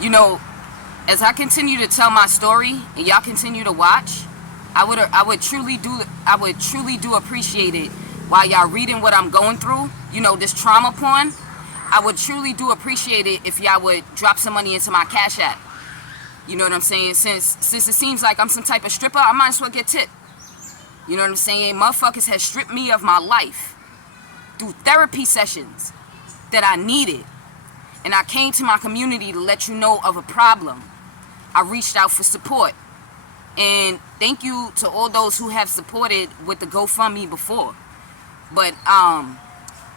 You know, as I continue to tell my story and y'all continue to watch, I would truly do appreciate it while y'all reading what I'm going through. You know, this trauma porn. I would truly do appreciate it if y'all would drop some money into my Cash App. You know what I'm saying? Since it seems like I'm some type of stripper, I might as well get tipped. You know what I'm saying? Motherfuckers has stripped me of my life through therapy sessions that I needed. And I came to my community to let you know of a problem. I reached out for support. And thank you to all those who have supported with the GoFundMe before. But,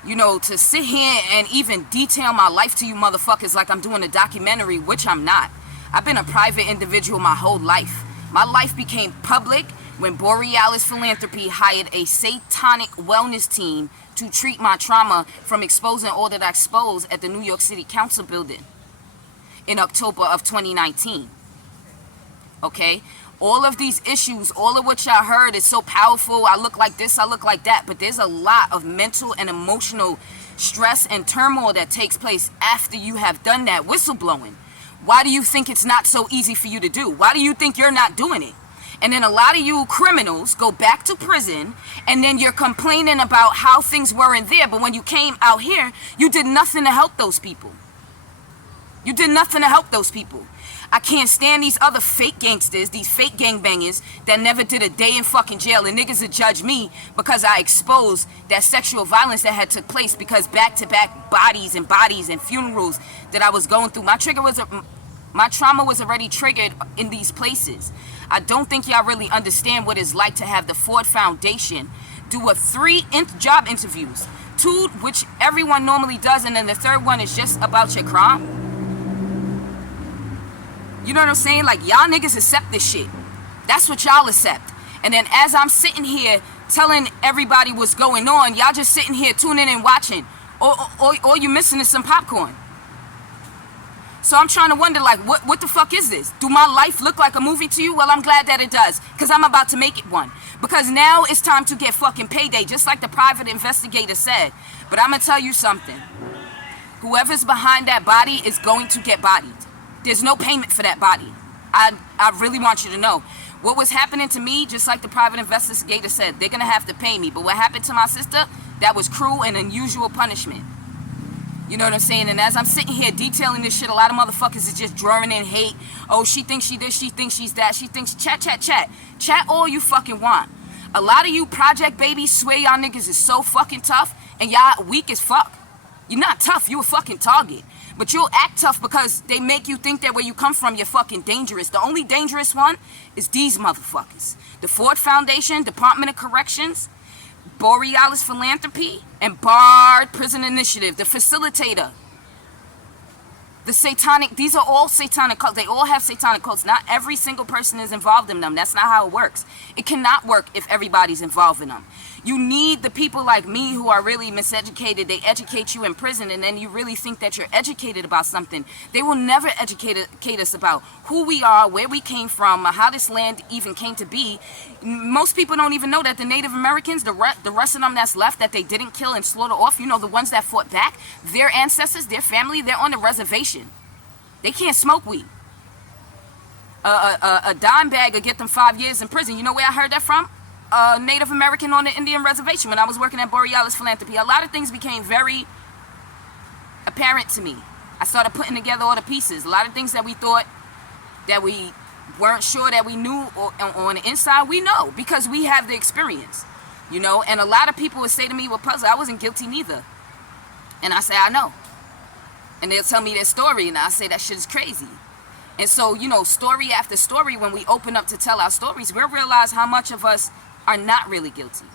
you know, to sit here and even detail my life to you motherfuckers like I'm doing a documentary, which I'm not. I've been a private individual my whole life. My life became public when Borealis Philanthropy hired a satanic wellness team to treat my trauma from exposing all that I exposed at the New York City Council building in October of 2019. Okay? All of these issues, all of what y'all heard is so powerful. I look like this, I look like that. But there's a lot of mental and emotional stress and turmoil that takes place after you have done that whistleblowing. Why do you think it's not so easy for you to do? Why do you think you're not doing it? And then a lot of you criminals go back to prison and then you're complaining about how things were in there. But when you came out here, you did nothing to help those people. You did nothing to help those people. I can't stand these other fake gangsters, these fake gangbangers that never did a day in fucking jail, and niggas that judge me because I exposed that sexual violence that had took place because back-to-back bodies and funerals that I was going through. My trauma was already triggered in these places. I don't think y'all really understand what it's like to have the Ford Foundation do 3 job interviews, 2 which everyone normally does, and then the 3rd one is just about your crime. You know what I'm saying? Like, y'all niggas accept this shit. That's what y'all accept. And then as I'm sitting here telling everybody what's going on, y'all just sitting here tuning and watching. All you missing is some popcorn. So I'm trying to wonder, like, what the fuck is this? Do my life look like a movie to you? Well, I'm glad that it does, because I'm about to make it one. Because now it's time to get fucking payday, just like the private investigator said. But I'm going to tell you something. Whoever's behind that body is going to get bodied. There's no payment for that body. I really want you to know. What was happening to me, just like the private investigator said, they're going to have to pay me. But what happened to my sister, that was cruel and unusual punishment. You know what I'm saying? And as I'm sitting here detailing this shit, a lot of motherfuckers is just drawing in hate. Oh, she thinks she this, she thinks she's that, she thinks... Chat. Chat all you fucking want. A lot of you project babies swear y'all niggas is so fucking tough, and y'all weak as fuck. You're not tough, you a fucking target. But you'll act tough because they make you think that where you come from, you're fucking dangerous. The only dangerous one is these motherfuckers. The Ford Foundation, Department of Corrections, Borealis Philanthropy, and Barred Prison Initiative, the facilitator. The satanic, these are all satanic cults. They all have satanic cults. Not every single person is involved in them. That's not how it works. It cannot work if everybody's involved in them. You need the people like me who are really miseducated. They educate you in prison, and then you really think that you're educated about something. They will never educate us about who we are, where we came from, how this land even came to be. Most people don't even know that the Native Americans, the rest of them that's left that they didn't kill and slaughter off, you know, the ones that fought back, their ancestors, their family, they're on the reservation. They can't smoke weed. A dime bag will get them 5 years in prison. You know where I heard that from? A Native American on the Indian reservation when I was working at Borealis Philanthropy. A lot of things became very apparent to me. I started putting together all the pieces. A lot of things that we thought that we weren't sure that we knew on the inside, we know because we have the experience, you know. And a lot of people would say to me, well, Puzzle, I wasn't guilty neither. And I say, I know. And they'll tell me their story, and I say that shit is crazy. And so, you know, story after story, when we open up to tell our stories, we'll realize how much of us are not really guilty.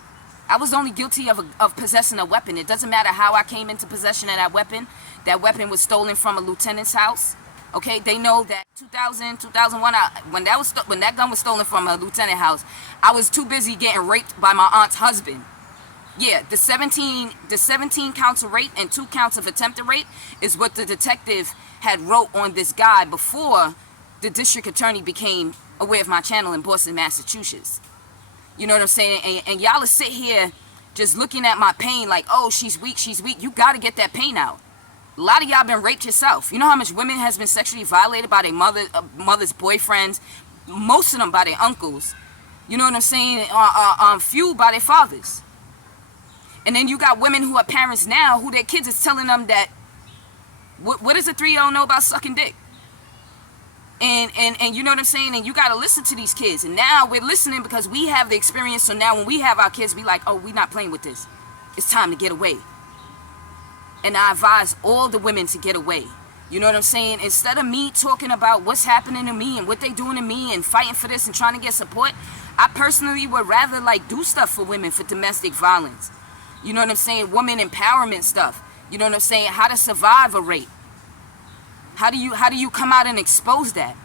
I was only guilty of possessing a weapon. It doesn't matter how I came into possession of that weapon. That weapon was stolen from a lieutenant's house. Okay, they know that 2001, when that gun was stolen from a lieutenant house, I was too busy getting raped by my aunt's husband. Yeah, the 17 counts of rape and 2 counts of attempted rape is what the detective had wrote on this guy before the district attorney became aware of my channel in Boston, Massachusetts. You know what I'm saying? And y'all sit here just looking at my pain like, oh, she's weak. You got to get that pain out. A lot of y'all been raped yourself. You know how much women has been sexually violated by their mother's boyfriends, most of them by their uncles. You know what I'm saying? Few by their fathers. And then you got women who are parents now who their kids is telling them that, what does a 3-year-old know about sucking dick? And you know what I'm saying? And you got to listen to these kids. And now we're listening because we have the experience. So now when we have our kids, we like, oh, we're not playing with this. It's time to get away. And I advise all the women to get away. You know what I'm saying? Instead of me talking about what's happening to me and what they doing to me and fighting for this and trying to get support, I personally would rather like do stuff for women for domestic violence. You know what I'm saying? Woman empowerment stuff. You know what I'm saying? How to survive a rape. How do you come out and expose that?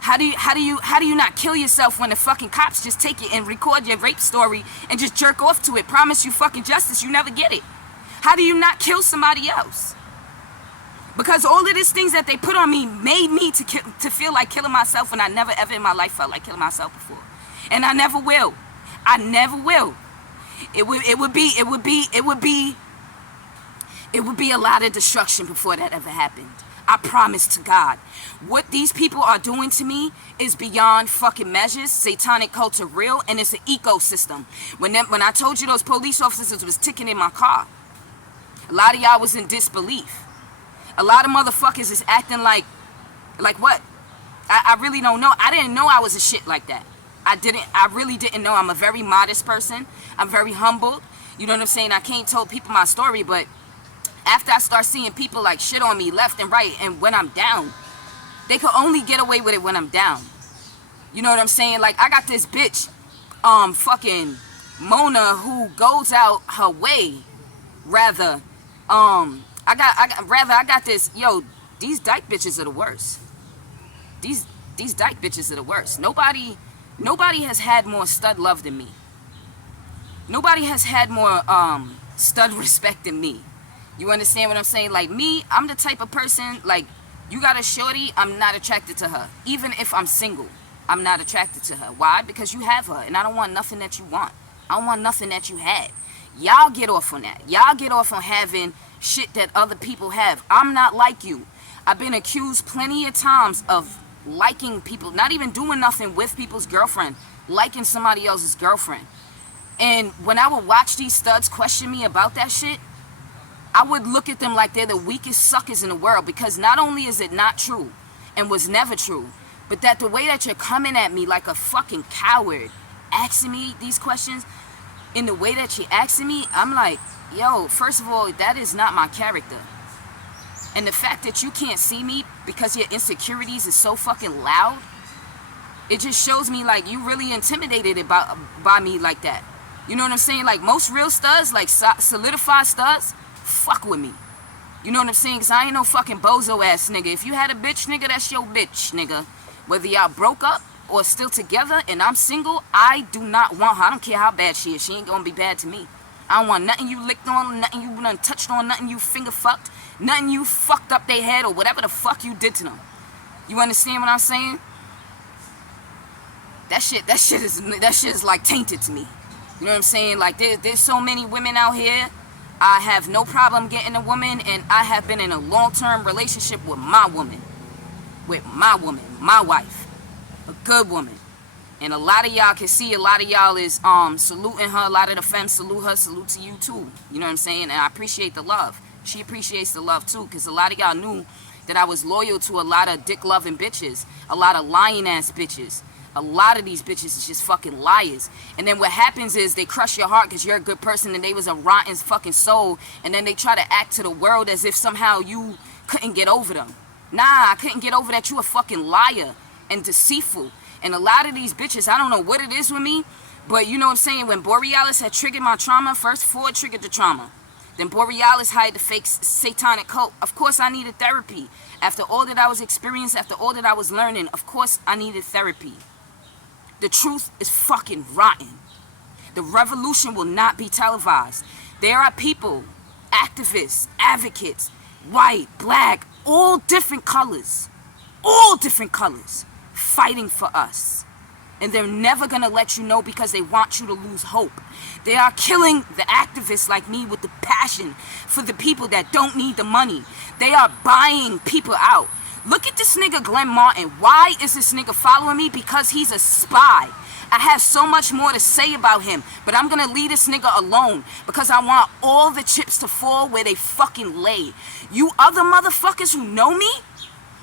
How do you not kill yourself when the fucking cops just take it and record your rape story and just jerk off to it? Promise you fucking justice, you never get it. How do you not kill somebody else? Because all of these things that they put on me made me to feel like killing myself, and I never ever in my life felt like killing myself before. And I never will. I never will. It would be a lot of destruction before that ever happened. I promise to God. What these people are doing to me is beyond fucking measures. Satanic cults are real, and it's an ecosystem. When I told you those police officers was ticking in my car, a lot of y'all was in disbelief. A lot of motherfuckers is acting like what? I really don't know. I didn't know I was a shit like that. I really didn't know. I'm a very modest person. I'm very humbled. You know what I'm saying? I can't tell people my story, but after I start seeing people like shit on me left and right, and when I'm down, they could only get away with it when I'm down. You know what I'm saying? Like, I got this bitch, fucking Mona, who goes out her way, rather, I got this, yo, these dyke bitches are the worst. These dyke bitches are the worst. Nobody has had more stud love than me. Nobody has had more, stud respect than me. You understand what I'm saying? Like me, I'm the type of person, like, you got a shorty, I'm not attracted to her. Even if I'm single, I'm not attracted to her. Why? Because you have her, and I don't want nothing that you want. I don't want nothing that you had. Y'all get off on that. Y'all get off on having shit that other people have. I'm not like you. I've been accused plenty of times of liking people, not even doing nothing with people's girlfriend, liking somebody else's girlfriend. And when I would watch these studs question me about that shit, I would look at them like they're the weakest suckers in the world, because not only is it not true and was never true, but that the way that you're coming at me like a fucking coward, asking me these questions in the way that you're asking me, I'm like, yo, first of all, that is not my character. And the fact that you can't see me because your insecurities is so fucking loud, it just shows me like you really intimidated by me like that. You know what I'm saying? Like most real studs, like solidified studs, fuck with me. You know what I'm saying? Because I ain't no fucking bozo ass nigga. If you had a bitch, nigga, that's your bitch, nigga. Whether y'all broke up or still together and I'm single, I do not want her. I don't care how bad she is. She ain't gonna be bad to me. I don't want nothing you licked on, nothing you done touched on, nothing you finger fucked, nothing you fucked up their head or whatever the fuck you did to them. You understand what I'm saying? That shit is like tainted to me. You know what I'm saying? Like there's so many women out here. I have no problem getting a woman, and I have been in a long-term relationship with my woman, my wife, a good woman. And a lot of y'all can see, a lot of y'all is saluting her. A lot of the femmes salute her. Salute to you too. You know what I'm saying? And I appreciate the love. She appreciates the love too, because a lot of y'all knew that I was loyal to a lot of dick-loving bitches, a lot of lying-ass bitches. A lot of these bitches is just fucking liars. And then what happens is they crush your heart because you're a good person and they was a rotten fucking soul. And then they try to act to the world as if somehow you couldn't get over them. Nah, I couldn't get over that you a fucking liar and deceitful. And a lot of these bitches, I don't know what it is with me, but you know what I'm saying? When Borealis had triggered my trauma, first Ford triggered the trauma. Then Borealis hired the fake satanic cult. Of course I needed therapy. After all that I was experiencing, after all that I was learning, of course I needed therapy. The truth is fucking rotten. The revolution will not be televised. There are people, activists, advocates, white, black, all different colors, fighting for us. And they're never gonna let you know because they want you to lose hope. They are killing the activists like me with the passion for the people that don't need the money. They are buying people out. Look at this nigga Glenn Martin. Why is this nigga following me? Because he's a spy. I have so much more to say about him, but I'm gonna leave this nigga alone because I want all the chips to fall where they fucking lay. You other motherfuckers who know me,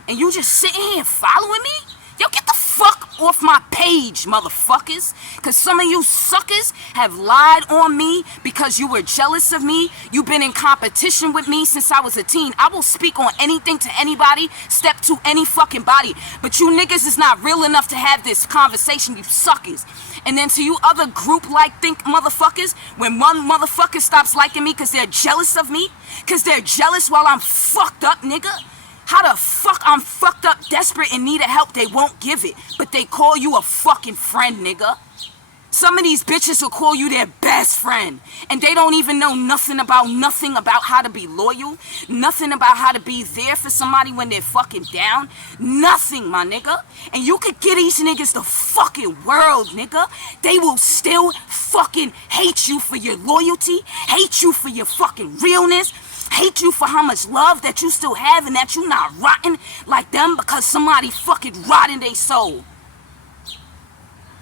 and you just sitting here following me? Yo, get the fuck off my page, motherfuckers. Because some of you suckers have lied on me because you were jealous of me. You've been in competition with me since I was a teen. I will speak on anything to anybody, step to any fucking body. But you niggas is not real enough to have this conversation, you suckers. And then to you other group-like think motherfuckers, when one motherfucker stops liking me because they're jealous of me, because they're jealous while I'm fucked up, nigga. How the fuck I'm fucked up, desperate, and needed help, they won't give it. But they call you a fucking friend, nigga. Some of these bitches will call you their best friend. And they don't even know nothing about how to be loyal. Nothing about how to be there for somebody when they're fucking down. Nothing, my nigga. And you could get these niggas the fucking world, nigga. They will still fucking hate you for your loyalty. Hate you for your fucking realness. Hate you for how much love that you still have and that you not rotten like them because somebody fucking rotting their soul.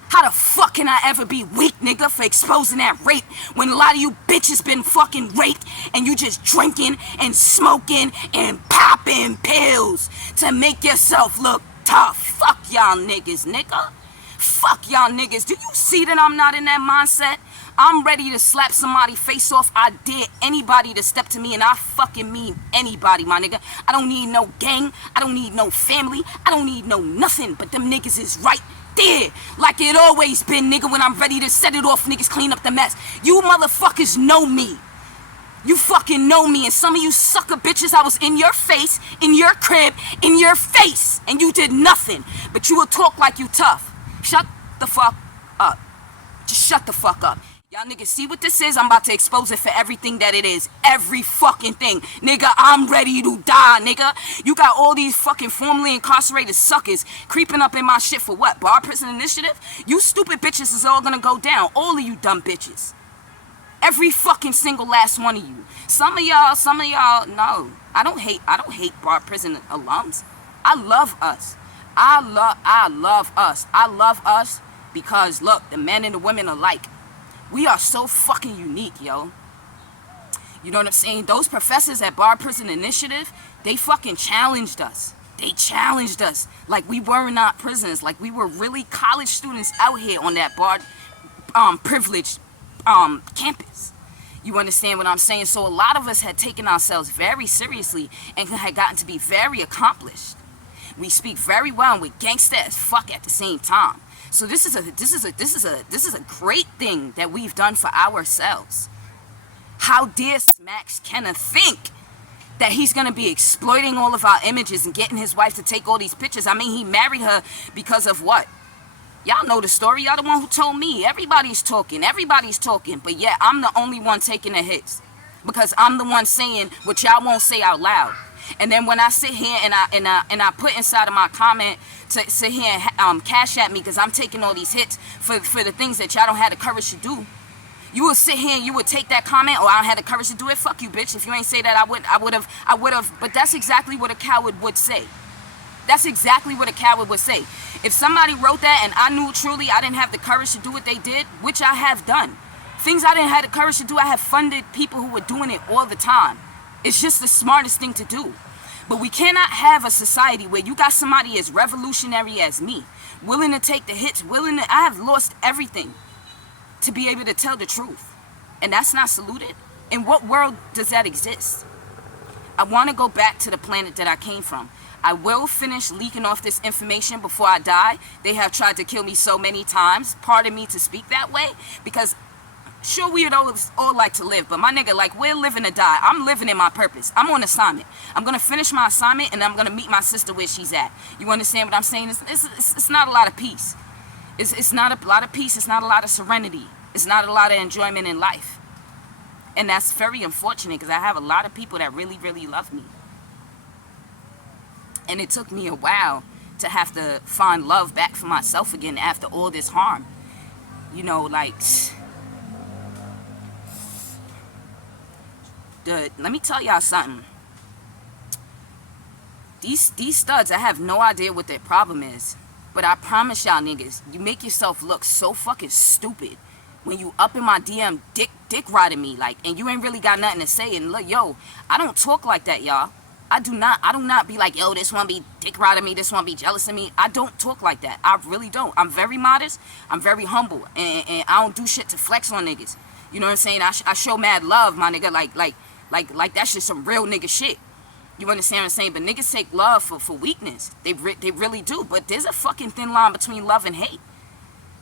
How the fuck can I ever be weak, nigga, for exposing that rape when a lot of you bitches been fucking raped and you just drinking and smoking and popping pills to make yourself look tough? Fuck y'all niggas, nigga. Fuck y'all niggas. Do you see that I'm not in that mindset? I'm ready to slap somebody's face off. I dare anybody to step to me, and I fucking mean anybody, my nigga. I don't need no gang. I don't need no family. I don't need no nothing. But them niggas is right there, like it always been, nigga. When I'm ready to set it off, niggas clean up the mess. You motherfuckers know me. You fucking know me. And some of you sucker bitches, I was in your face, in your crib, in your face, and you did nothing. But you will talk like you tough. Shut the fuck up. Just shut the fuck up. Y'all niggas see what this is? I'm about to expose it for everything that it is. Every fucking thing. Nigga, I'm ready to die, nigga. You got all these fucking formerly incarcerated suckers creeping up in my shit for what? Bar Prison Initiative? You stupid bitches is all gonna go down. All of you dumb bitches. Every fucking single last one of you. Some of y'all, no. I don't hate Bar Prison alums. I love us. I love us. I love us because, look, the men and the women alike. We are so fucking unique, yo. You know what I'm saying? Those professors at Bar Prison Initiative, they fucking challenged us. They challenged us like we were not prisoners, like we were really college students out here on that bar privileged campus. You understand what I'm saying? So a lot of us had taken ourselves very seriously and had gotten to be very accomplished. We speak very well and we're gangsta as fuck at the same time. So this is a great thing that we've done for ourselves. How dare Smacks Kenneth think that he's gonna be exploiting all of our images and getting his wife to take all these pictures? I mean, he married her because of what? Y'all know the story. Y'all the one who told me. Everybody's talking, but yet I'm the only one taking the hits because I'm the one saying what y'all won't say out loud. And then when I sit here and I put inside of my comment to sit here and cash at me because I'm taking all these hits for the things that y'all don't have the courage to do, you would sit here and you would take that comment, oh, I don't have the courage to do it. Fuck you, bitch. If you ain't say that, I would have. But that's exactly what a coward would say. That's exactly what a coward would say. If somebody wrote that and I knew truly I didn't have the courage to do what they did, which I have done. Things I didn't have the courage to do, I have funded people who were doing it all the time. It's just the smartest thing to do. But we cannot have a society where you got somebody as revolutionary as me, willing to take the hits, I have lost everything to be able to tell the truth. And that's not saluted. In what world does that exist? I want to go back to the planet that I came from. I will finish leaking off this information before I die. They have tried to kill me so many times. Pardon me to speak that way, because sure, we would all like to live, but my nigga, like, we're living to die. I'm living in my purpose. I'm on assignment. I'm going to finish my assignment, and I'm going to meet my sister where she's at. You understand what I'm saying? It's not a lot of peace. It's not a lot of peace. It's not a lot of serenity. It's not a lot of enjoyment in life. And that's very unfortunate, because I have a lot of people that really, really love me. And it took me a while to have to find love back for myself again after all this harm. You know, like, let me tell y'all something. These studs, I have no idea what their problem is. But I promise y'all niggas, you make yourself look so fucking stupid when you up in my DM dick riding me, like, and you ain't really got nothing to say. And look, yo, I don't talk like that, y'all. I do not be like, yo, this one be dick riding me, this one be jealous of me. I don't talk like that. I really don't. I'm very modest. I'm very humble. And I don't do shit to flex on niggas. You know what I'm saying? I show mad love, my nigga. Like that's just some real nigga shit. You understand what I'm saying? But niggas take love for weakness. They really do. But there's a fucking thin line between love and hate.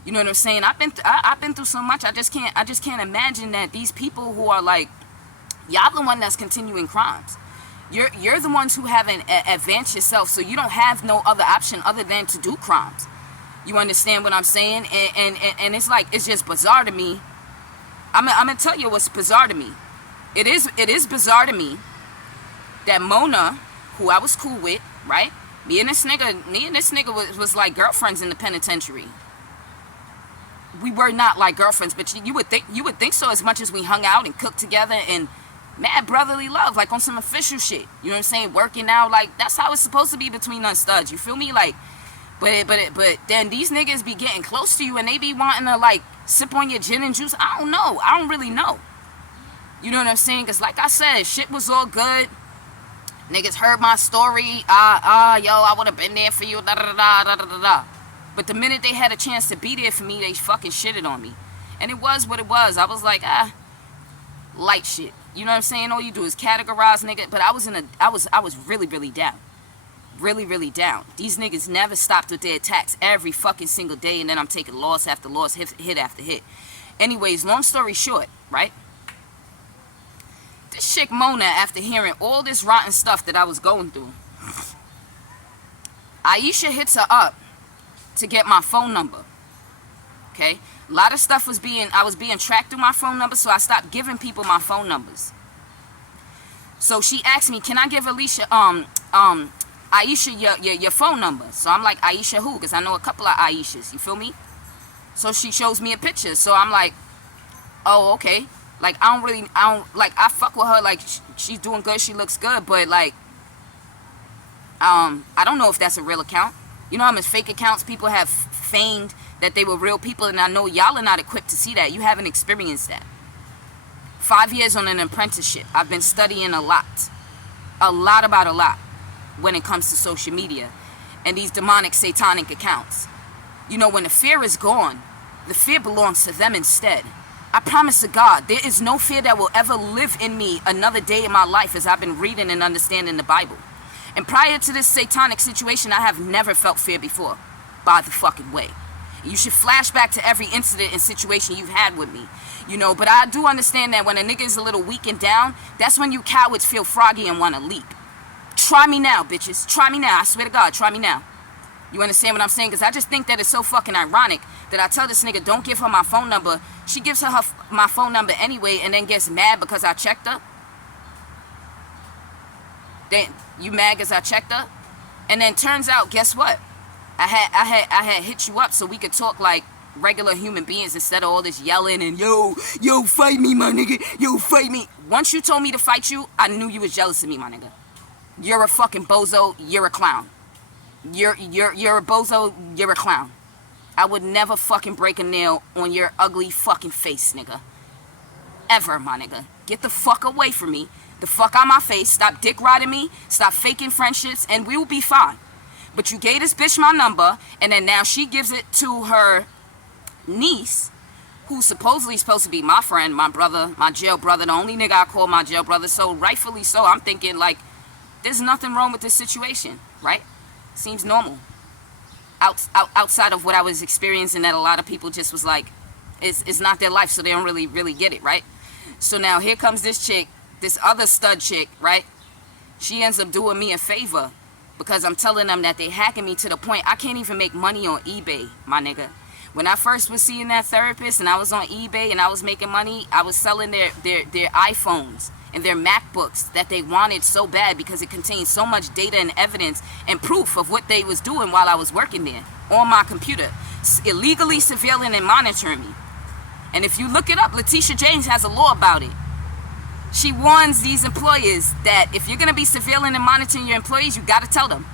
You know what I'm saying? I've been through so much. I just can't imagine that these people who are like, y'all the one that's continuing crimes. You're the ones who haven't advanced yourself, so you don't have no other option other than to do crimes. You understand what I'm saying? And it's like, it's just bizarre to me. I'm gonna tell you what's bizarre to me. It is bizarre to me that Mona, who I was cool with, right? Me and this nigga was like girlfriends in the penitentiary. We were not like girlfriends, but you would think so, as much as we hung out and cooked together and mad brotherly love, like on some official shit. You know what I'm saying? Working out, like that's how it's supposed to be between us studs. You feel me? Like, but then these niggas be getting close to you and they be wanting to like sip on your gin and juice. I don't know. I don't really know. You know what I'm saying? Cause like I said, shit was all good. Niggas heard my story. Yo, I would have been there for you. Da da da da da da da. But the minute they had a chance to be there for me, they fucking shitted on me. And it was what it was. I was like, light shit. You know what I'm saying? All you do is categorize, nigga. But I was really, really down. Really, really down. These niggas never stopped with their attacks every fucking single day. And then I'm taking loss after loss, hit after hit. Anyways, long story short, right? This chick Mona, after hearing all this rotten stuff that I was going through, Aisha hits her up to get my phone number. Okay? A lot of stuff I was being tracked through my phone number, so I stopped giving people my phone numbers. So she asked me, can I give Aisha your phone number? So I'm like, Aisha who? Because I know a couple of Aishas, you feel me? So she shows me a picture. So I'm like, oh, okay. Like, I fuck with her, like, she's doing good, she looks good, but, like, I don't know if that's a real account. You know how much fake accounts people have feigned that they were real people, and I know y'all are not equipped to see that. You haven't experienced that. 5 years on an apprenticeship. I've been studying a lot about a lot when it comes to social media and these demonic, satanic accounts. You know, when the fear is gone, the fear belongs to them instead. I promise to God, there is no fear that will ever live in me another day in my life as I've been reading and understanding the Bible. And prior to this satanic situation, I have never felt fear before. By the fucking way. You should flash back to every incident and situation you've had with me. You know, but I do understand that when a nigga is a little weak and down, that's when you cowards feel froggy and want to leap. Try me now, bitches. Try me now. I swear to God, try me now. You understand what I'm saying? Because I just think that it's so fucking ironic that I tell this nigga, don't give her my phone number. She gives her my phone number anyway and then gets mad because I checked her. Then you mad because I checked her? And then turns out, guess what? I had hit you up so we could talk like regular human beings instead of all this yelling and yo, fight me, my nigga. Yo, fight me. Once you told me to fight you, I knew you was jealous of me, my nigga. You're a fucking bozo. You're a clown. You're a bozo. You're a clown. I would never fucking break a nail on your ugly fucking face, nigga. Ever, my nigga. Get the fuck away from me. The fuck out my face. Stop dick riding me. Stop faking friendships, and we will be fine. But you gave this bitch my number, and then now she gives it to her niece, who's supposedly supposed to be my friend, my brother, my jail brother, the only nigga I call my jail brother. So rightfully so, I'm thinking like, there's nothing wrong with this situation, right? Seems normal. Outside of what I was experiencing, that a lot of people just was like, it's not their life, so they don't really get it, right? So now here comes this chick, this other stud chick, right? She ends up doing me a favor because I'm telling them that they hacking me to the point I can't even make money on eBay, my nigga. When I first was seeing that therapist and I was on eBay and I was making money, I was selling their iPhones and their MacBooks that they wanted so bad because it contained so much data and evidence and proof of what they was doing while I was working there on my computer, illegally surveilling and monitoring me. And if you look it up, Letitia James has a law about it. She warns these employers that if you're going to be surveilling and monitoring your employees, you got to tell them.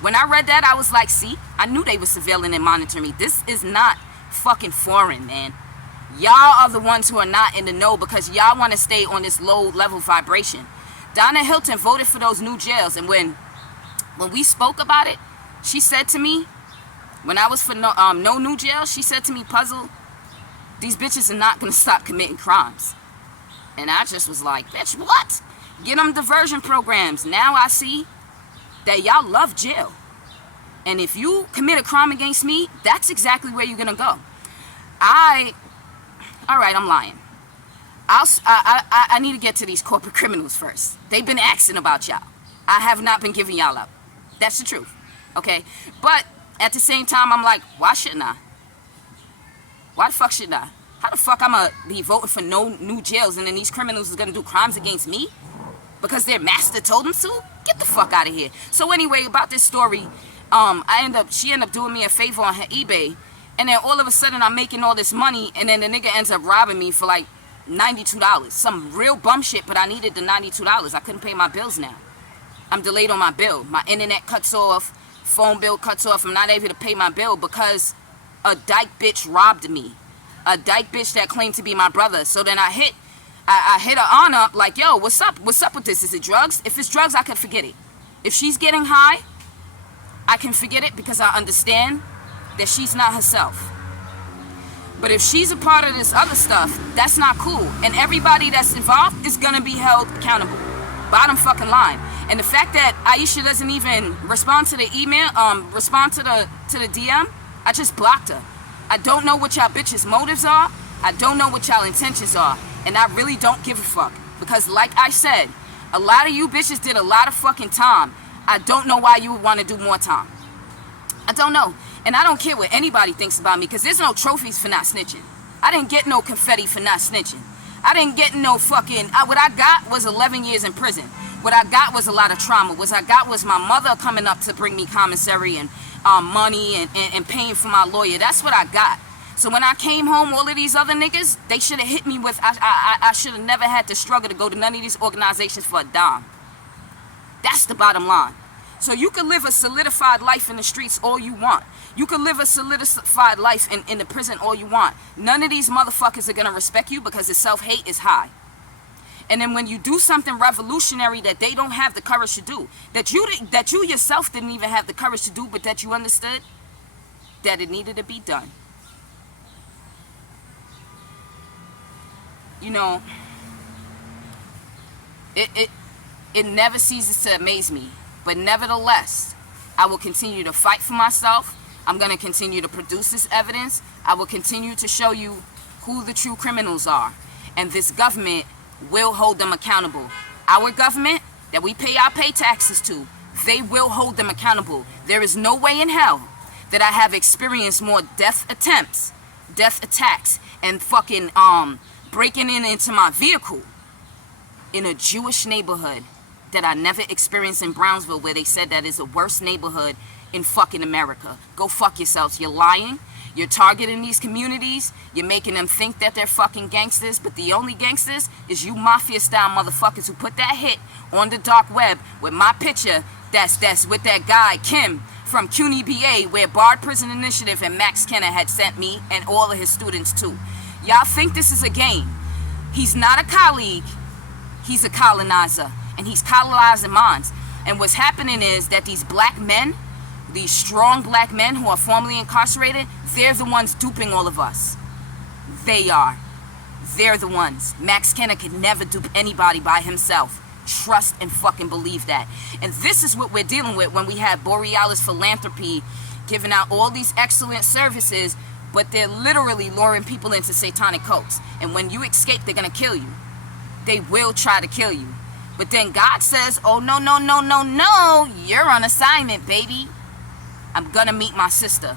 When I read that, I was like, see, I knew they were surveilling and monitoring me. This is not fucking foreign, man. Y'all are the ones who are not in the know because y'all want to stay on this low level vibration. Donna Hilton voted for those new jails, and when we spoke about it, she said to me, when I was for no new jail, she said to me, Puzzle, these bitches are not going to stop committing crimes. And I just was like, bitch, what? Get them diversion programs. Now I see that y'all love jail. And if you commit a crime against me, that's exactly where you're going to go. All right, I'm lying. I need to get to these corporate criminals first. They've been asking about y'all. I have not been giving y'all up. That's the truth. Okay? But at the same time, I'm like, why shouldn't I? Why the fuck shouldn't I? How the fuck I'm going to be voting for no new jails and then these criminals are going to do crimes against me? Because their master told them to? Get the fuck out of here. So anyway, about this story, she ended up doing me a favor on her eBay. And then all of a sudden I'm making all this money and then the nigga ends up robbing me for like $92. Some real bum shit, but I needed the $92. I couldn't pay my bills now. I'm delayed on my bill. My internet cuts off, phone bill cuts off. I'm not able to pay my bill because a dyke bitch robbed me. A dyke bitch that claimed to be my brother. So then I hit her on up like, yo, what's up? What's up with this? Is it drugs? If it's drugs, I could forget it. If she's getting high, I can forget it because I understand that she's not herself. But if she's a part of this other stuff, that's not cool. And everybody that's involved is gonna be held accountable. Bottom fucking line. And the fact that Aisha doesn't even respond to the email, respond to the DM, I just blocked her. I don't know what y'all bitches' motives are. I don't know what y'all intentions are. And I really don't give a fuck. Because like I said, a lot of you bitches did a lot of fucking time. I don't know why you would want to do more time. I don't know. And I don't care what anybody thinks about me because there's no trophies for not snitching. I didn't get no confetti for not snitching. I didn't get no fucking... what I got was 11 years in prison. What I got was a lot of trauma. What I got was my mother coming up to bring me commissary and money and paying for my lawyer. That's what I got. So when I came home, all of these other niggas, they should have hit me with... I should have never had to struggle to go to none of these organizations for a dime. That's the bottom line. So you can live a solidified life in the streets all you want. You can live a solidified life in the prison all you want. None of these motherfuckers are going to respect you because the self-hate is high. And then when you do something revolutionary that they don't have the courage to do, that you yourself didn't even have the courage to do, but that you understood that it needed to be done. You know, it never ceases to amaze me. But nevertheless, I will continue to fight for myself. I'm going to continue to produce this evidence. I will continue to show you who the true criminals are. And this government will hold them accountable. Our government that we pay our pay taxes to, they will hold them accountable. There is no way in hell that I have experienced more death attempts, death attacks, and fucking breaking into my vehicle in a Jewish neighborhood that I never experienced in Brownsville, where they said that is the worst neighborhood in fucking America. Go fuck yourselves. You're lying. You're targeting these communities. You're making them think that they're fucking gangsters, but the only gangsters is you mafia-style motherfuckers who put that hit on the dark web with my picture that's with that guy, Kim, from CUNY BA, where Bard Prison Initiative and Max Kenner had sent me and all of his students too. Y'all think this is a game. He's not a colleague. He's a colonizer. And he's colonizing minds. And what's happening is that these black men, these strong black men who are formerly incarcerated, they're the ones duping all of us. They are. They're the ones. Max Kenner could never dupe anybody by himself. Trust and fucking believe that. And this is what we're dealing with when we have Borealis Philanthropy giving out all these excellent services, but they're literally luring people into satanic cults. And when you escape, they're going to kill you. They will try to kill you. But then God says, oh, no, no, no, no, no. You're on assignment, baby. I'm going to meet my sister.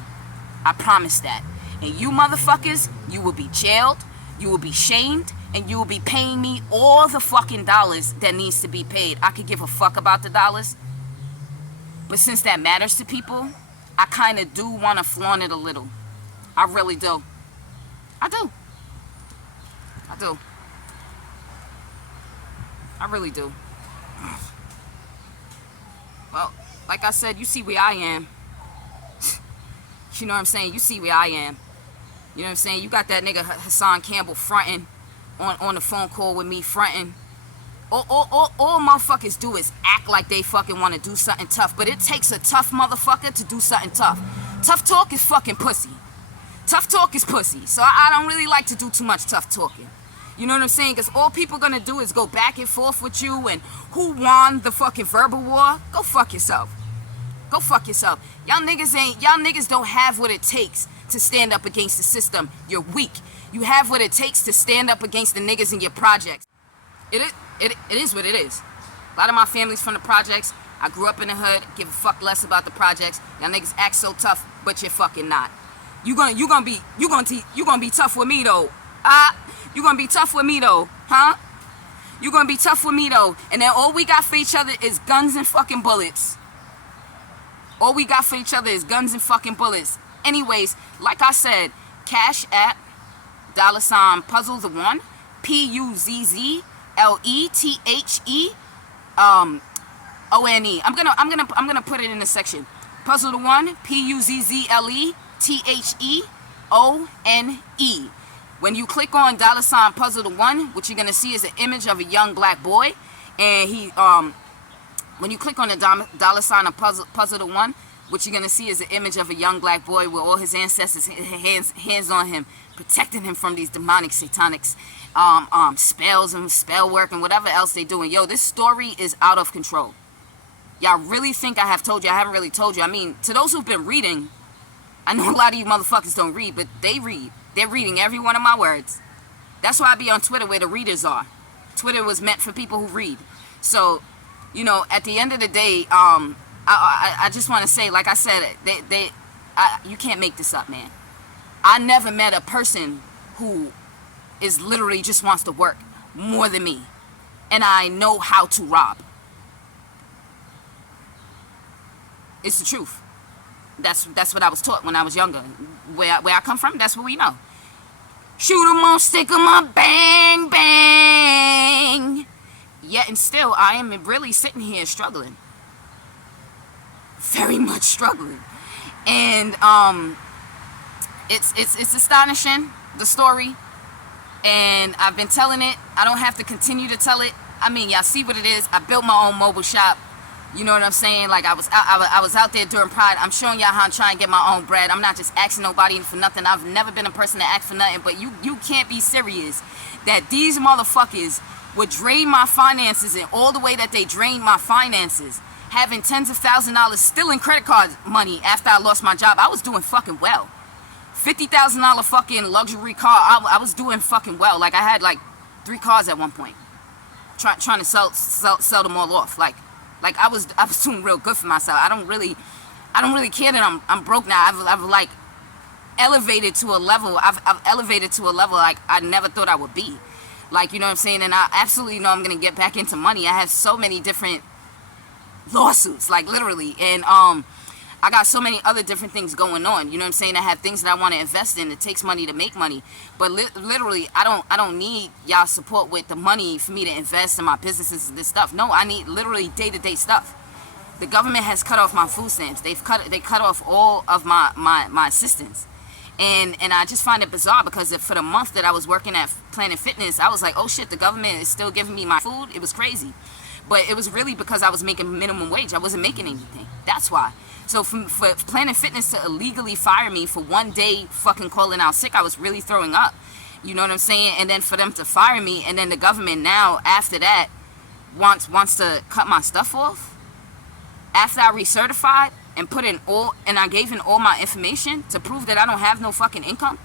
I promise that. And you motherfuckers, you will be jailed. You will be shamed. and you will be paying me all the fucking dollars that needs to be paid. I could give a fuck about the dollars, but since that matters to people, I kind of do want to flaunt it a little. I really do. I do. I do. I really do. Well, like I said, you see where I am. You know what I'm saying? You see where I am. You know what I'm saying? You got that nigga Hassan Campbell fronting on the phone call with me, fronting. All motherfuckers do is act like they fucking want to do something tough, but it takes a tough motherfucker to do something tough. Tough talk is fucking pussy. Tough talk is pussy. So I don't really like to do too much tough talking. You know what I'm saying? Because all people gonna do is go back and forth with you, and who won the fucking verbal war? Go fuck yourself. Go fuck yourself. Y'all niggas don't have what it takes to stand up against the system. You're weak. You have what it takes to stand up against the niggas in your projects. It is what it is. A lot of my family's from the projects. I grew up in the hood. Give a fuck less about the projects. Y'all niggas act so tough, but you're fucking not. You gonna be tough with me though. You gonna be tough with me though, huh? You gonna be tough with me though. And then all we got for each other is guns and fucking bullets. All we got for each other is guns and fucking bullets. Anyways, like I said, Cash App, $PUZZLETHEONE, PUZZLETHEONE. I'm gonna put it in the section. PUZZLETHEONE, PUZZLETHEONE. When you click on $PUZZLETHEONE, what you're gonna see is an image of a young black boy, and when you click on the $PUZZLETHEONE, what you're gonna see is an image of a young black boy with all his ancestors hands on him, protecting him from these demonic, satanic spells and spell work and whatever else they doing. Yo, this story is out of control. Y'all really think I have told you? I haven't really told you. I mean, to those who've been reading, I know a lot of you motherfuckers don't read, but they read. They're reading every one of my words. That's why I be on Twitter where the readers are. Twitter was meant for people who read. So, you know, at the end of the day, I just want to say, like I said, you can't make this up, man. I never met a person who is literally just wants to work more than me, and I know how to rob. It's the truth. That's what I was taught when I was younger. Where I come from, that's what we know. Shoot 'em on, stick 'em up, bang, bang. Yet and still, I am really sitting here struggling. Very much struggling. And it's astonishing, the story. And I've been telling it. I don't have to continue to tell it. I mean, y'all see what it is. I built my own mobile shop. You know what I'm saying? Like, I was out there during Pride. I'm showing y'all how I'm trying to get my own bread. I'm not just asking nobody for nothing. I've never been a person to ask for nothing. But you can't be serious that these motherfuckers would drain my finances, and all the way that they drained my finances, having tens of thousands of dollars still in credit card money after I lost my job. I was doing fucking well. $50,000 fucking luxury car. I was doing fucking well. Like, I had like 3 cars at one point. Trying to sell them all off. Like I was doing real good for myself. I don't really care that I'm broke now. I've like elevated to a level. I've elevated to a level like I never thought I would be. Like, you know what I'm saying? And I absolutely know I'm gonna get back into money. I have so many different lawsuits, like literally, and I got so many other different things going on. You know what I'm saying? I have things that I want to invest in. It takes money to make money, but literally, I don't need y'all support with the money for me to invest in my businesses and this stuff. No, I need literally day-to-day stuff. The government has cut off my food stamps. They cut off all of my assistance, and I just find it bizarre because for the month that I was working at Planet Fitness, I was like, oh shit, the government is still giving me my food. It was crazy, but it was really because I was making minimum wage. I wasn't making anything. That's why. So for Planet Fitness to illegally fire me for one day fucking calling out sick, I was really throwing up. You know what I'm saying? And then for them to fire me, and then the government now, after that, wants to cut my stuff off. After I recertified and put in and I gave in all my information to prove that I don't have no fucking income,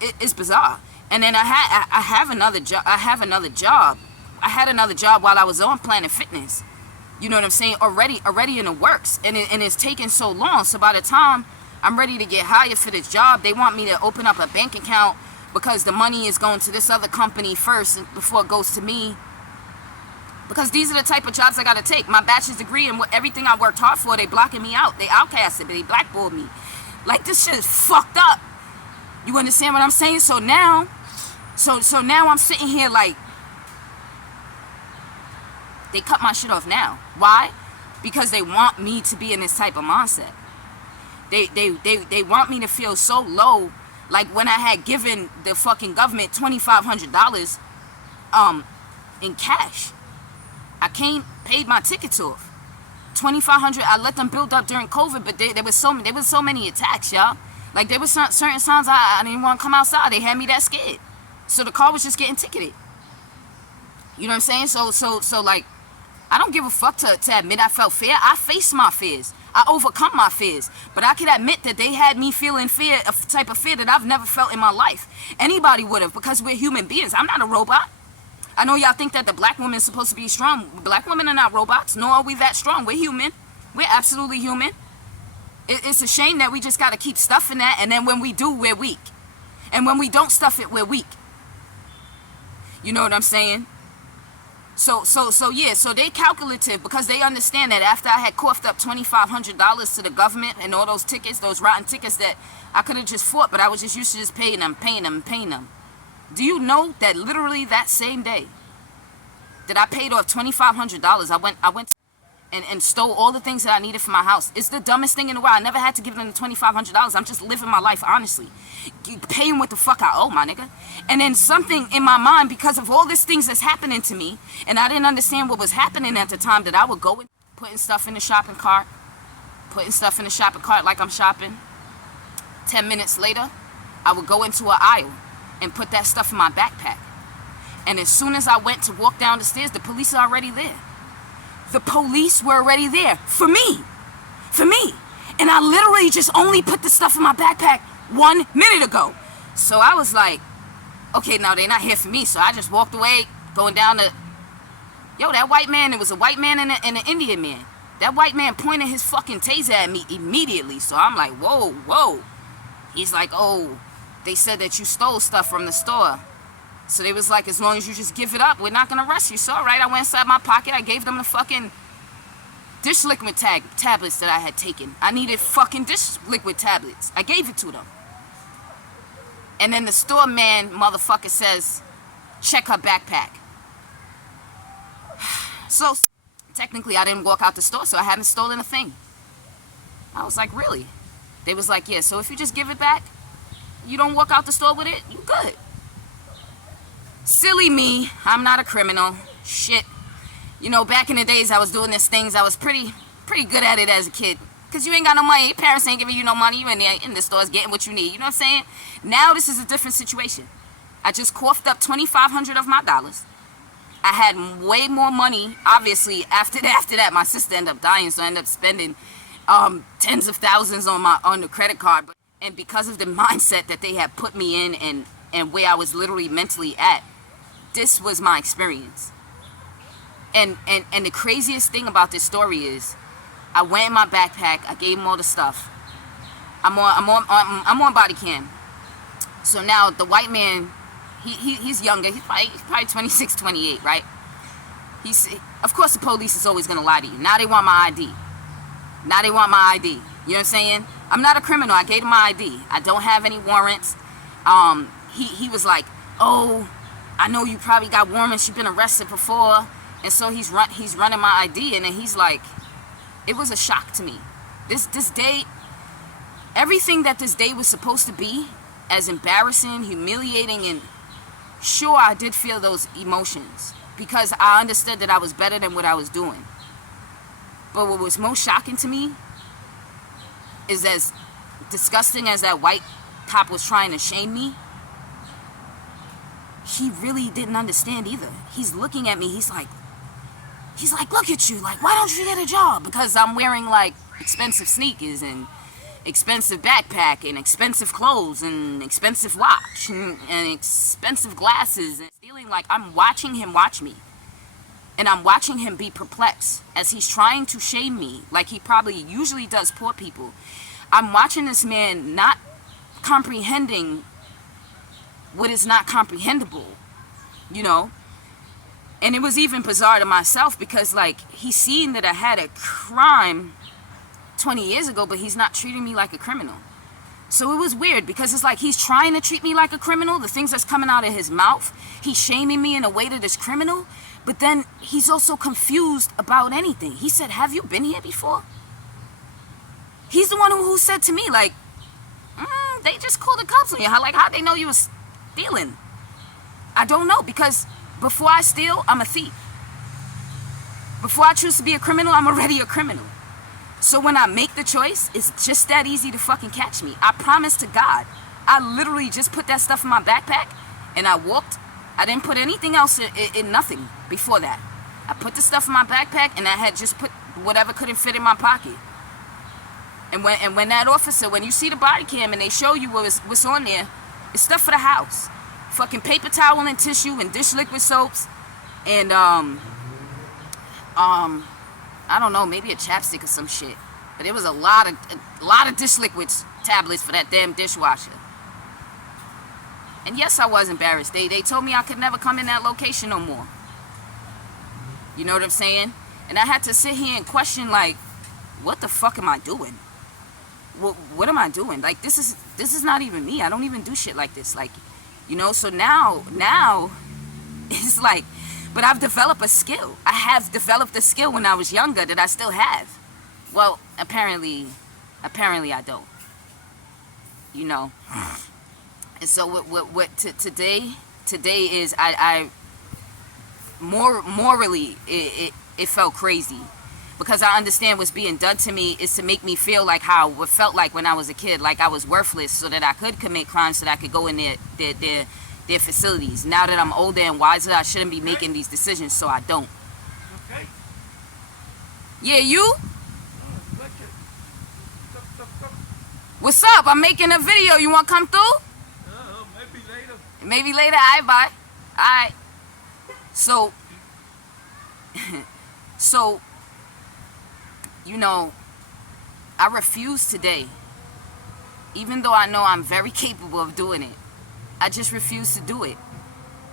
it's bizarre. And then I have another job. I had another job while I was on Planet Fitness. You know what I'm saying? Already in the works, and it's taking so long. So by the time I'm ready to get hired for this job, they want me to open up a bank account because the money is going to this other company first before it goes to me. Because these are the type of jobs I gotta take. My bachelor's degree and everything I worked hard for, they blocking me out. They outcasted me. They blackballed me. Like, this shit is fucked up. You understand what I'm saying? So now, so now I'm sitting here like, they cut my shit off now. Why? Because they want me to be in this type of mindset. They want me to feel so low. Like when I had given the fucking government $2,500 in cash. I paid my tickets off. $2,500. I let them build up during COVID, but there was so many attacks, y'all. Like there was certain times I didn't want to come outside. They had me that scared. So the car was just getting ticketed. You know what I'm saying? So like, I don't give a fuck to admit I felt fear. I faced my fears. I overcome my fears. But I can admit that they had me feeling fear, a type of fear that I've never felt in my life. Anybody would have, because we're human beings. I'm not a robot. I know y'all think that the black woman is supposed to be strong. Black women are not robots, nor are we that strong. We're human. We're absolutely human. It's a shame that we just got to keep stuffing that, and then when we do, we're weak. And when we don't stuff it, we're weak. You know what I'm saying? So yeah, so they calculative because they understand that after I had coughed up $2,500 to the government and all those tickets, those rotten tickets that I could have just fought, but I was just used to just paying them. Do you know that literally that same day that I paid off $2,500, I went and stole all the things that I needed for my house. It's the dumbest thing in the world. I never had to give them the $2,500. I'm just living my life honestly, paying what the fuck I owe, my nigga. And then something in my mind, because of all these things that's happening to me, and I didn't understand what was happening at the time, that I would go and putting stuff in the shopping cart, like I'm shopping. 10 minutes later, I would go into an aisle and put that stuff in my backpack. And as soon as I went to walk down the stairs, the police are already there. The police were already there for me. And I literally just only put the stuff in my backpack 1 minute ago. So I was like, okay, now they're not here for me. So I just walked away, going down the, that white man, it was a white man and an Indian man. That white man pointed his fucking taser at me immediately. So I'm like, whoa. He's like, oh, they said that you stole stuff from the store. So they was like, as long as you just give it up, we're not going to arrest you. So, all right, I went inside my pocket. I gave them the fucking dish liquid tablets that I had taken. I needed fucking dish liquid tablets. I gave it to them. And then the store man motherfucker says, check her backpack. So, technically, I didn't walk out the store, so I hadn't stolen a thing. I was like, really? They was like, yeah, so if you just give it back, you don't walk out the store with it, you good. Silly me, I'm not a criminal. Shit. You know, back in the days I was doing these things, I was pretty good at it as a kid. Because you ain't got no money, your parents ain't giving you no money, you in there in the stores getting what you need, you know what I'm saying? Now this is a different situation. I just coughed up $2,500 of my dollars. I had way more money, obviously, after that my sister ended up dying, so I ended up spending tens of thousands on the credit card. And because of the mindset that they had put me in and where I was literally mentally at, this was my experience. And the craziest thing about this story is, I went in my backpack, I gave him all the stuff. I'm on body cam. So now the white man, he's younger, he's probably 26, 28, right? Of course the police is always gonna lie to you. Now they want my ID. You know what I'm saying? I'm not a criminal, I gave him my ID. I don't have any warrants. He was like, oh, I know you probably got warrants, you've been arrested before. And so he's running my ID, and then he's like, it was a shock to me. This day, everything that this day was supposed to be, as embarrassing, humiliating, and sure, I did feel those emotions because I understood that I was better than what I was doing. But what was most shocking to me is, as disgusting as that white cop was trying to shame me, he really didn't understand either. He's looking at me, he's like, look at you, like, why don't you get a job? Because I'm wearing like expensive sneakers and expensive backpack and expensive clothes and expensive watch and expensive glasses, and feeling like I'm watching him watch me. And I'm watching him be perplexed as he's trying to shame me like he probably usually does poor people. I'm watching this man not comprehending what is not comprehensible, you know. And it was even bizarre to myself because, like, he's seen that I had a crime 20 years ago, but he's not treating me like a criminal. So it was weird because it's like he's trying to treat me like a criminal. The things that's coming out of his mouth, he's shaming me in a way that is criminal. But then he's also confused about anything. He said, have you been here before? He's the one who said to me, like, they just called the cops on you. How'd they know you was stealing? I don't know, because before I steal, I'm a thief. Before I choose to be a criminal, I'm already a criminal. So when I make the choice, it's just that easy to fucking catch me. I promise to God, I literally just put that stuff in my backpack and I walked. I didn't put anything else in nothing before that. I put the stuff in my backpack and I had just put whatever couldn't fit in my pocket. And when that officer, when you see the body cam and they show you what's on there, it's stuff for the house. Fucking paper towel and tissue and dish liquid soaps and I don't know, maybe a chapstick or some shit. But it was a lot of dish liquids tablets for that damn dishwasher. And yes, I was embarrassed. They told me I could never come in that location no more. You know what I'm saying? And I had to sit here and question, like, what the fuck am I doing? What am I doing? Like, this is not even me. I don't even do shit like this. Like, you know, so now it's like, but I've developed a skill. I have developed a skill when I was younger that I still have. Well, apparently I don't. You know. And so today is I morally it felt crazy. Because I understand what's being done to me is to make me feel like how it felt like when I was a kid, like I was worthless, so that I could commit crimes, so that I could go in their facilities. Now that I'm older and wiser, I shouldn't be making these decisions, so I don't. Okay. Yeah, you? What's up? I'm making a video. You want to come through? Maybe later. Maybe later. All right, bye. All right. So, you know, I refuse today, even though I know I'm very capable of doing it. I just refuse to do it.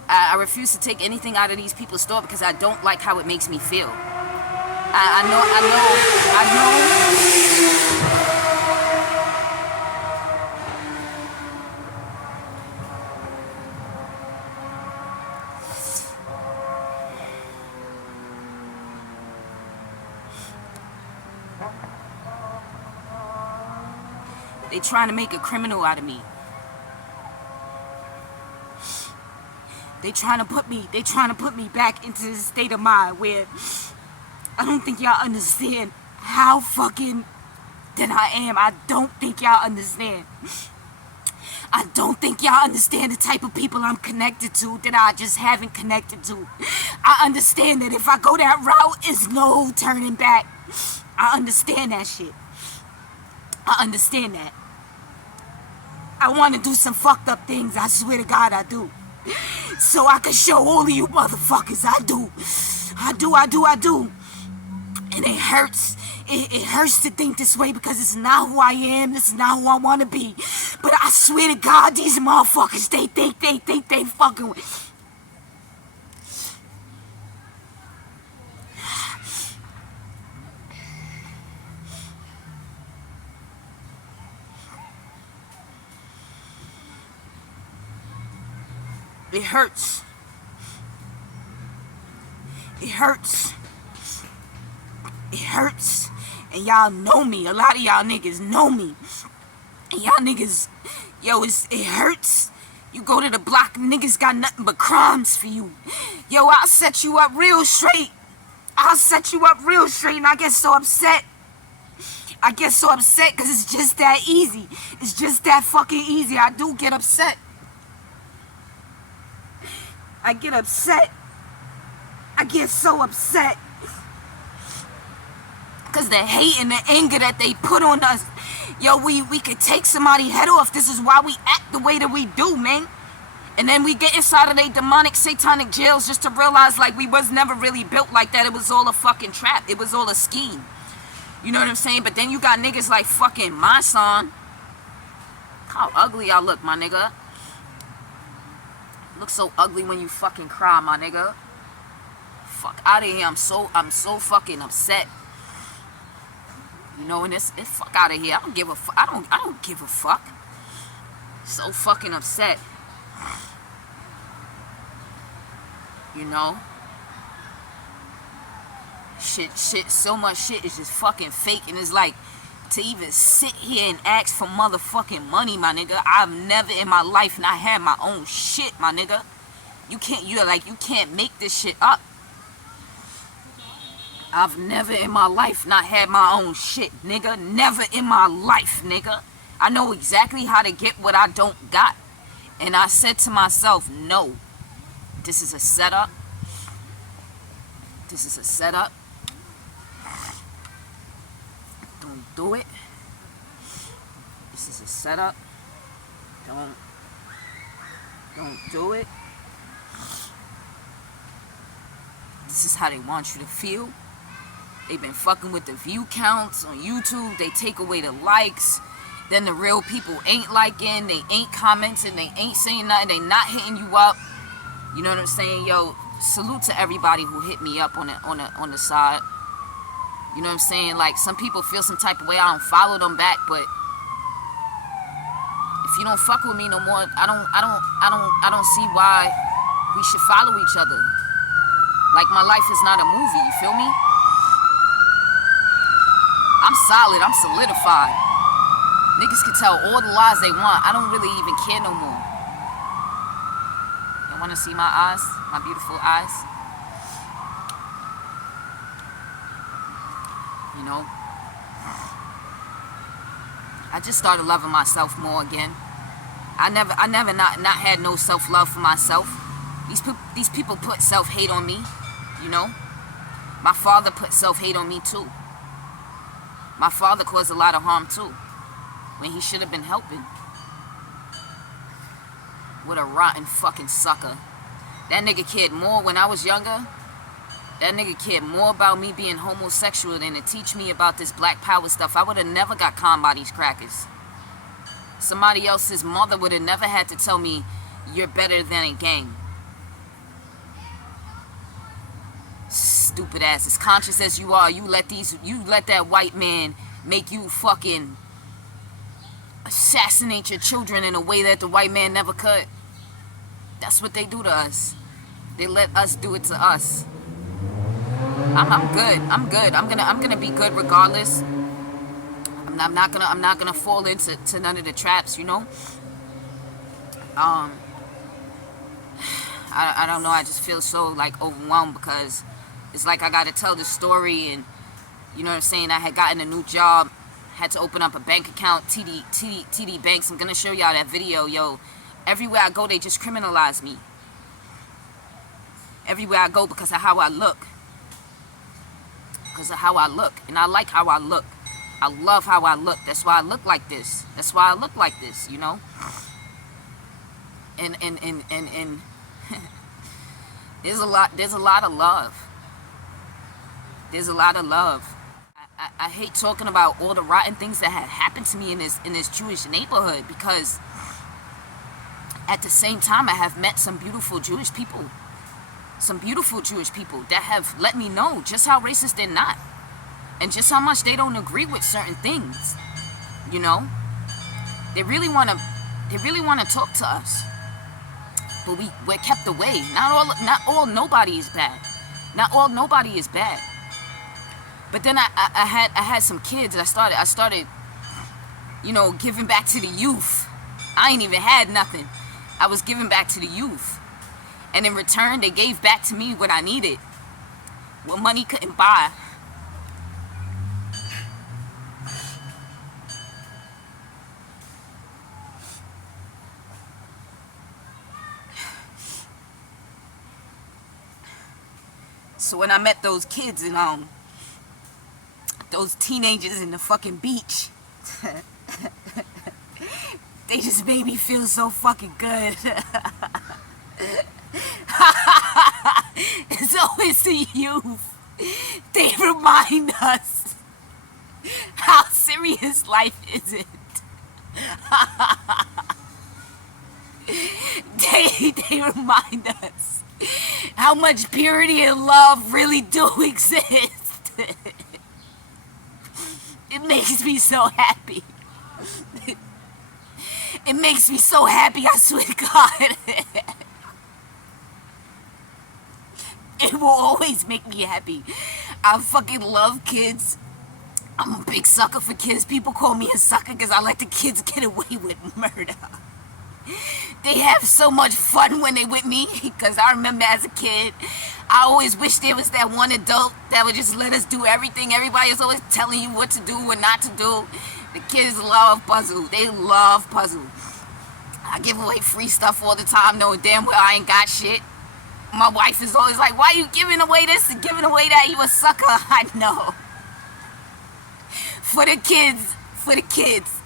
I refuse to take anything out of these people's store because I don't like how it makes me feel. I know. They trying to make a criminal out of me. They trying to put me back into this state of mind where I don't think y'all understand how fucking that I am. I don't think y'all understand. I don't think y'all understand the type of people I'm connected to that I just haven't connected to. I understand that if I go that route, it's no turning back. I understand that shit. I understand that. I want to do some fucked up things. I swear to God I do. So I can show all of you motherfuckers I do. I do. And it hurts. It hurts to think this way because it's not who I am. This is not who I want to be. But I swear to God, these motherfuckers, they think they fucking with. It hurts. It hurts. It hurts. And y'all know me. A lot of y'all niggas know me. And y'all niggas, yo, it hurts. You go to the block, niggas got nothing but crimes for you. Yo, I'll set you up real straight. And I get so upset. Because it's just that easy. It's just that fucking easy. I do get upset. I get upset. I get so upset. Because the hate and the anger that they put on us. Yo, we could take somebody's head off. This is why we act the way that we do, man. And then we get inside of they demonic, satanic jails just to realize like we was never really built like that. It was all a fucking trap. It was all a scheme. You know what I'm saying? But then you got niggas like fucking my son. How ugly I look, my nigga. Look so ugly when you fucking cry, my nigga. Fuck out of here. I'm so fucking upset. You know, and it's fuck out of here. I don't give a fuck. I don't give a fuck. So fucking upset. You know? Shit, so much shit is just fucking fake, and it's like, to even sit here and ask for motherfucking money, my nigga. I've never in my life not had my own shit, my nigga. You can't make this shit up. I've never in my life not had my own shit, nigga. Never in my life, nigga. I know exactly how to get what I don't got. And I said to myself, no. This is a setup. This is a setup. Don't do it. This is a setup. Don't do it. This is how they want you to feel. They've been fucking with the view counts on YouTube. They take away the likes. Then the real people ain't liking. They ain't commenting. They ain't saying nothing. They not hitting you up. You know what I'm saying? Yo, salute to everybody who hit me up on the side. You know what I'm saying? Like, some people feel some type of way. I don't follow them back, but if you don't fuck with me no more, I don't see why we should follow each other. Like, my life is not a movie, you feel me? I'm solid, I'm solidified. Niggas can tell all the lies they want. I don't really even care no more. You wanna see my eyes? My beautiful eyes? You know? I just started loving myself more again. I never not had no self-love for myself. These people put self-hate on me, you know? My father put self-hate on me too. My father caused a lot of harm too, when he should have been helping. What a rotten fucking sucker. That nigga cared more when I was younger. That nigga cared more about me being homosexual than to teach me about this black power stuff. I would have never got conned by these crackers. Somebody else's mother would have never had to tell me, you're better than a gang. Stupid ass. As conscious as you are, you let that white man make you fucking assassinate your children in a way that the white man never could. That's what they do to us. They let us do it to us. I'm good. I'm good. I'm gonna be good regardless. I'm not gonna fall into none of the traps, you know. I don't know. I just feel so like overwhelmed because it's like I gotta tell the story, and you know what I'm saying. I had gotten a new job, had to open up a bank account, TD Banks. I'm gonna show y'all that video, yo. Everywhere I go, they just criminalize me. Everywhere I go because of how I look. Because of how I look, and I like how I look. I love how I look. That's why I look like this. That's why I look like this, you know. And there's a lot of love. There's a lot of love. I hate talking about all the rotten things that had happened to me in this Jewish neighborhood, because at the same time I have met some beautiful Jewish people. Some beautiful Jewish people that have let me know just how racist they're not, and just how much they don't agree with certain things. You know, they really want to talk to us, but we're kept away. Not all nobody is bad. Not all nobody is bad. But then I had some kids. I started, you know, giving back to the youth. I ain't even had nothing. I was giving back to the youth. And in return, they gave back to me what I needed, what money couldn't buy. So when I met those kids and those teenagers in the fucking beach, they just made me feel so fucking good. It's always the youth. They remind us how serious life isn't. they remind us how much purity and love really do exist. It makes me so happy. It makes me so happy, I swear to God. It will always make me happy. I fucking love kids. I'm a big sucker for kids. People call me a sucker because I let the kids get away with murder. They have so much fun when they with me, because I remember as a kid, I always wish there was that one adult that would just let us do everything. Everybody is always telling you what to do and not to do. The kids love puzzle. They love puzzle. I give away free stuff all the time, knowing damn well I ain't got shit. My wife is always like, why you giving away this and giving away that? You a sucker. I know. For the kids,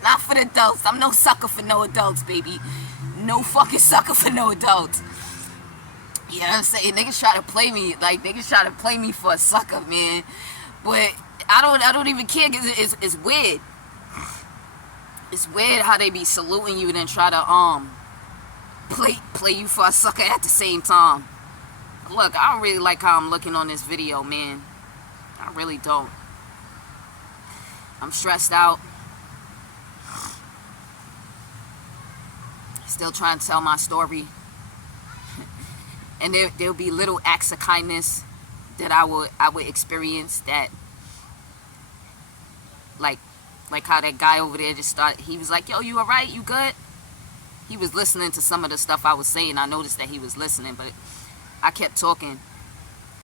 not for the adults. I'm no sucker for no adults, baby. No fucking sucker for no adults. You know what I'm saying? Niggas try to play me, like, niggas try to play me for a sucker, man. But I don't even care, because it's weird. It's weird how they be saluting you and then try to play you for a sucker at the same time. Look, I don't really like how I'm looking on this video, man. I really don't. I'm stressed out. Still trying to tell my story. And there'll be little acts of kindness that I would experience, that like how that guy over there just started, he was like, yo, you alright? You good? He was listening to some of the stuff I was saying. I noticed that he was listening, but I kept talking.